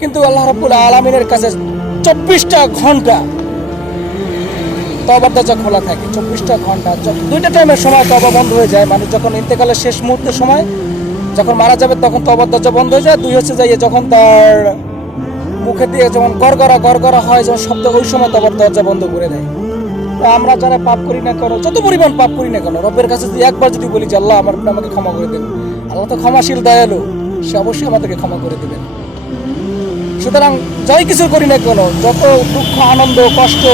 কিন্তু আল্লাহ রাব্বুল আলামিনের কাছে 24টা ঘন্টা তওবার দরজা খোলা থাকে। 24টা ঘন্টা, দুইটা টাইমের সময় তওবা বন্ধ হয়ে যায়। মানুষ যখন ইন্তেকালের শেষ মুহূর্তের সময় যখন মারা যাবে তখন তওবার দরজা বন্ধ হয়ে যায়। দুই হচ্ছে যাই যখন তার মুখে দিয়ে যেমন গড়গড়া হয় যখন শব্দ, ওই সময় তওবার দরজা বন্ধ করে দেয়। আমরা যারা পাপ করি না কেন, যত পরিমাণ পাপ করি না কেন, রবের কাছে যদি একবার যদি বলি যে আল্লাহ আমাকে ক্ষমা করে দেন, আল্লাহ তো ক্ষমাশীল দয়ালু, সে অবশ্যই আমাদেরকে ক্ষমা করে দেবেন। সুতরাং যাই কিছু করি না কেন, যত দুঃখ আনন্দ কষ্ট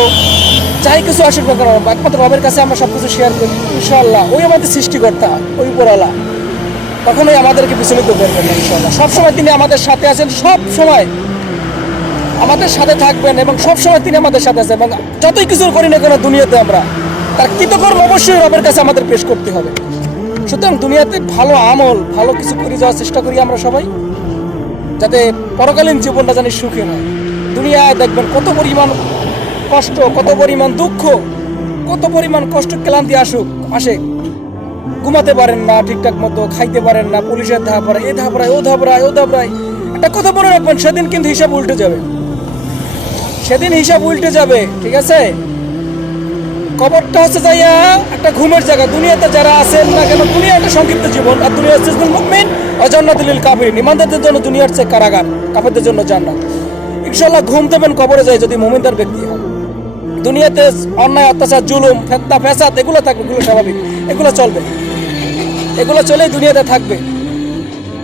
যাই কিছু আসুক না কেন, একমাত্র রবের কাছে আমরা সব কিছু শেয়ার করি। ইনশাআল্লাহ ওই আমাদের সৃষ্টিকর্তা, ওই উপরওয়ালা কখনোই আমাদেরকে বিচলিত করবেন না। ইনশাআল্লাহ সবসময় তিনি আমাদের সাথে আছেন, সব সময় আমাদের সাথে থাকবেন এবং সবসময় তিনি আমাদের সাথে আছেন। এবং যতই কিছু করি না কেন দুনিয়াতে আমরা তার কৃতকর্ম অবশ্যই রবের কাছে আমাদের পেশ করতে হবে। সুতরাং দুনিয়াতে ভালো আমল, ভালো কিছু করে যাওয়ার চেষ্টা করি আমরা সবাই, যাতে পরকালীন জীবনটা জানি সুখী হয়। দুনিয়ায় দেখবেন কত পরিমাণ কষ্ট, কত পরিমাণ দুঃখ, কত পরিমাণ কষ্ট ক্লান্তি আসে, ঘুমাতে পারেন না ঠিকঠাক মতো, খাইতে পারেন না, পুলিশের ধাপড়ায়, এ ধাপড়ায়, ও ধাপড়ায়, ও ধাপড়ায়। একটা কথা মনে রাখবেন, সেদিন কিন্তু হিসাব উল্টে যাবে, সেদিন হিসাব উল্টে যাবে, ঠিক আছে? কবরটা হচ্ছে যাইয়া একটা ঘুমের জায়গা। দুনিয়াতে যারা আছেন না কেন, দুনিয়া একটা সংক্ষিপ্ত জীবন, আর দুনিয়া হচ্ছে মুমিন ওয়া জান্নাতুল লিল কাফিরিন। ইমানদারদের জন্য দুনিয়ার চেয়ে কারাগার, কাফেরদের জন্য জান্নাত। ইনশাআল্লাহ ঘুম দেবেন কবরে যায় যদি মুমিনদার ব্যক্তি হন। দুনিয়াতে অন্যায় অত্যাচার জুলুম ফেতনা ফ্যাসাদ এগুলো থাকবে, এগুলো স্বাভাবিক, এগুলো চলবে, এগুলো চলেই দুনিয়াতে থাকবে,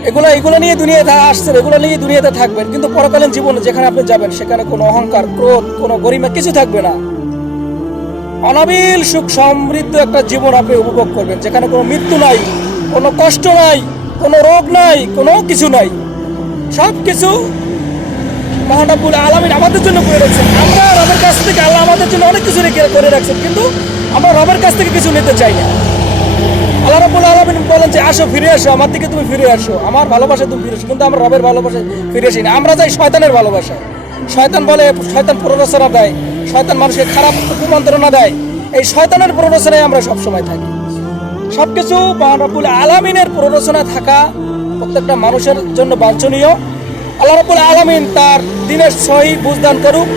এগুলো নিয়ে দুনিয়াতে আসছেন, এগুলো নিয়ে দুনিয়াতে থাকবেন। কিন্তু পরকালীন জীবনে যেখানে আপনি যাবেন সেখানে কোনো অহংকার, ক্রোধ, কোনো গরিমা কিছু থাকবে না। অনাবিল সুখ সমৃদ্ধ একটা জীবন আপনি উপভোগ করবেন, যেখানে কোনো মৃত্যু নাই, কোনো কষ্ট নাই, কোনো রোগ নাই, কোনো কিছু নাই। সব কিছু মহান রব্বুল আলামিন আমাদের জন্য করে রাখছেন। আমরা রবের কাছ থেকে, আল্লাহ আমাদের জন্য অনেক কিছু করে রাখছেন, কিন্তু আমরা রবের কাছ থেকে কিছু নিতে চাই না। আল্লাহ রাব্বুল আলামিন বলেন যে আসো, ফিরে আসো আমার দিকে, তুমি ফিরে আসো, আমার ভালোবাসা তুমি ফিরে আসো। কিন্তু আমরা রবের ভালোবাসায় ফিরে আসি না, আমরা যাই শয়তানের ভালোবাসায়। শয়তান বলে, শয়তান প্ররোচনা দেয়, শয়তান মানুষকে খারাপ কুমন্ত্রণা দেয়, এই শয়তানের প্ররোচনায় আমরা সবসময় থাকি। সবকিছু মহান রব্বুল আলামিনের প্ররোচনা থাকা প্রত্যেকটা মানুষের জন্য বাঞ্ছনীয়। আল্লাহ রাব্বুল আলামিন তার দিনের সহি বুঝদান করুক।